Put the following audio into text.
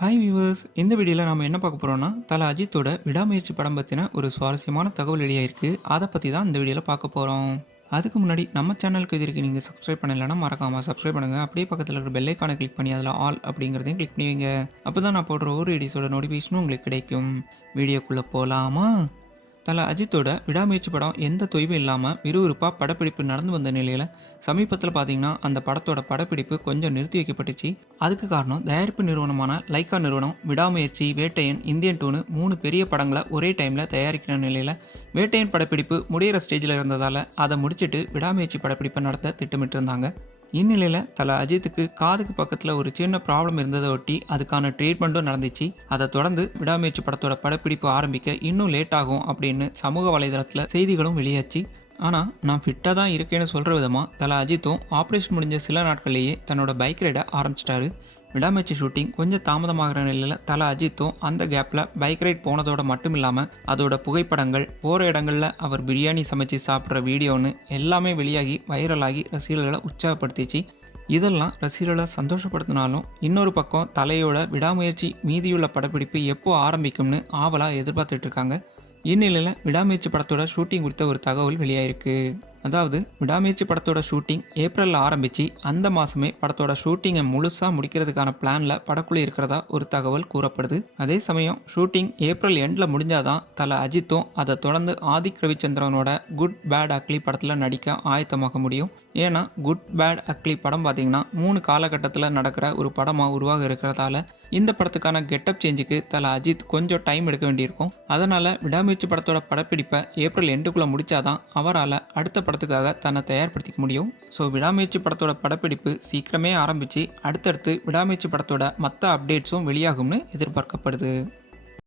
Hi viewers இந்த வீடியோவில் நம்ம என்ன பார்க்க போகிறோம்னா தலை அஜித்தோட விடாமுயற்சி படம் பற்றின ஒரு சுவாரஸ்யமான தகவல் வெளியாயிருக்கு அதை பற்றி தான் இந்த வீடியோவில் பார்க்க போகிறோம் அதுக்கு முன்னாடி நம்ம சேனலுக்கு இது நீங்கள் சப்ஸ்கிரைப் பண்ணலைன்னா மறக்காமல் சப்ஸ்கிரைப் பண்ணுங்கள் அப்படியே பக்கத்தில் இருக்கிற பெல்லைக்கானை கிளிக் பண்ணி அதில் ஆல் அப்படிங்கிறதையும் கிளிக் பண்ணுவீங்க அப்போ தான் நான் போடுற ஒரு எடிஸோட நோட்டிஃபிகேஷனும் உங்களுக்கு கிடைக்கும். வீடியோக்குள்ளே போகலாமா தல அஜித்தோட விடாமுயற்சி படம் எந்த தொய்வும் இல்லாமல் விறுவிறுப்பாக படப்பிடிப்பு நடந்து வந்த நிலையில் சமீபத்தில் பார்த்தீங்கன்னா அந்த படத்தோட படப்பிடிப்பு கொஞ்சம் நிறுத்தி வைக்கப்பட்டுச்சு. அதுக்கு காரணம் தயாரிப்பு நிறுவனமான லைக்கா நிறுவனம் விடாமுயற்சி வேட்டையன் இந்தியன் டூனு மூணு பெரிய படங்களை ஒரே டைமில் தயாரிக்கிற நிலையில் வேட்டையன் படப்பிடிப்பு முடியிற ஸ்டேஜில் இருந்ததால் அதை முடிச்சுட்டு விடாமுயற்சி படப்பிடிப்பை நடத்த திட்டமிட்டு இருந்தாங்க இந்நிலையில் தல அஜித்துக்கு காதுக்கு பக்கத்தில் ஒரு சின்ன ப்ராப்ளம் இருந்ததை ஒட்டி அதுக்கான ட்ரீட்மெண்ட்டும் நடந்துச்சு. அதை தொடர்ந்து விடாமுயற்சி படத்தோட படப்பிடிப்பு ஆரம்பிக்க இன்னும் லேட் ஆகும் அப்படின்னு சமூக வலைதளத்தில் செய்திகளும் வெளியாச்சு. ஆனால் நான் ஃபிட்டாக தான் இருக்கேன்னு சொல்கிற விதமாக தல அஜித்தும் ஆப்ரேஷன் முடிஞ்ச சில நாட்கள்லேயே தன்னோட பைக் ரைடை ஆரம்பிச்சிட்டாரு. விடாமுயற்சி ஷூட்டிங் கொஞ்சம் தாமதமாகிற நிலையில் தலை அஜித்தும் அந்த கேப்பில் பைக் ரைட் போனதோட மட்டும் இல்லாமல் அதோட புகைப்படங்கள் போகிற இடங்களில் அவர் பிரியாணி சமைச்சு சாப்பிட்ற வீடியோன்னு எல்லாமே வெளியாகி வைரலாகி ரசிகர்களை உற்சாகப்படுத்திச்சு. இதெல்லாம் ரசிகர்களை சந்தோஷப்படுத்தினாலும் இன்னொரு பக்கம் தலையோட விடாமுயற்சி மீதியுள்ள படப்பிடிப்பு எப்போ ஆரம்பிக்கும்னு ஆவலாக எதிர்பார்த்துட்டு இருக்காங்க. இந்நிலையில் விடாமுயற்சி படத்தோட ஷூட்டிங் குறித்த ஒரு தகவல் வெளியாயிருக்கு. அதாவது விடாமுயற்சி படத்தோட ஷூட்டிங் ஏப்ரலில் ஆரம்பித்து அந்த மாதமே படத்தோட ஷூட்டிங்கை முழுசாக முடிக்கிறதுக்கான பிளானில் படக்குழு இருக்கிறதா ஒரு தகவல் கூறப்படுது. அதே சமயம் ஷூட்டிங் ஏப்ரல் எண்டில் முடிஞ்சாதான் தலை அஜித்தும் அதை தொடர்ந்து ஆதிக் ரவிச்சந்திரனோட குட் பேட் அக்லி படத்தில் நடிக்க ஆயத்தமாக முடியும். ஏன்னா குட் பேட் அக்லி படம் பார்த்தீங்கன்னா மூணு காலகட்டத்தில் நடக்கிற ஒரு படமாக உருவாக இருக்கிறதால இந்த படத்துக்கான கெட்டப் சேஞ்சுக்கு தலை அஜித் கொஞ்சம் டைம் எடுக்க வேண்டியிருக்கும். அதனால் விடாமுயற்சி படத்தோட படப்பிடிப்பை ஏப்ரல் எண்டுக்குள்ளே முடித்தாதான் அவரால் அடுத்த படத்துக்காக தன்னை தயார்படுத்திக்க முடியும். ஸோ விடாமுயற்சி படத்தோட படப்பிடிப்பு சீக்கிரமே ஆரம்பித்து அடுத்தடுத்து விடாமுயற்சி படத்தோட மற்ற அப்டேட்ஸும் வெளியாகும்னு எதிர்பார்க்கப்படுது.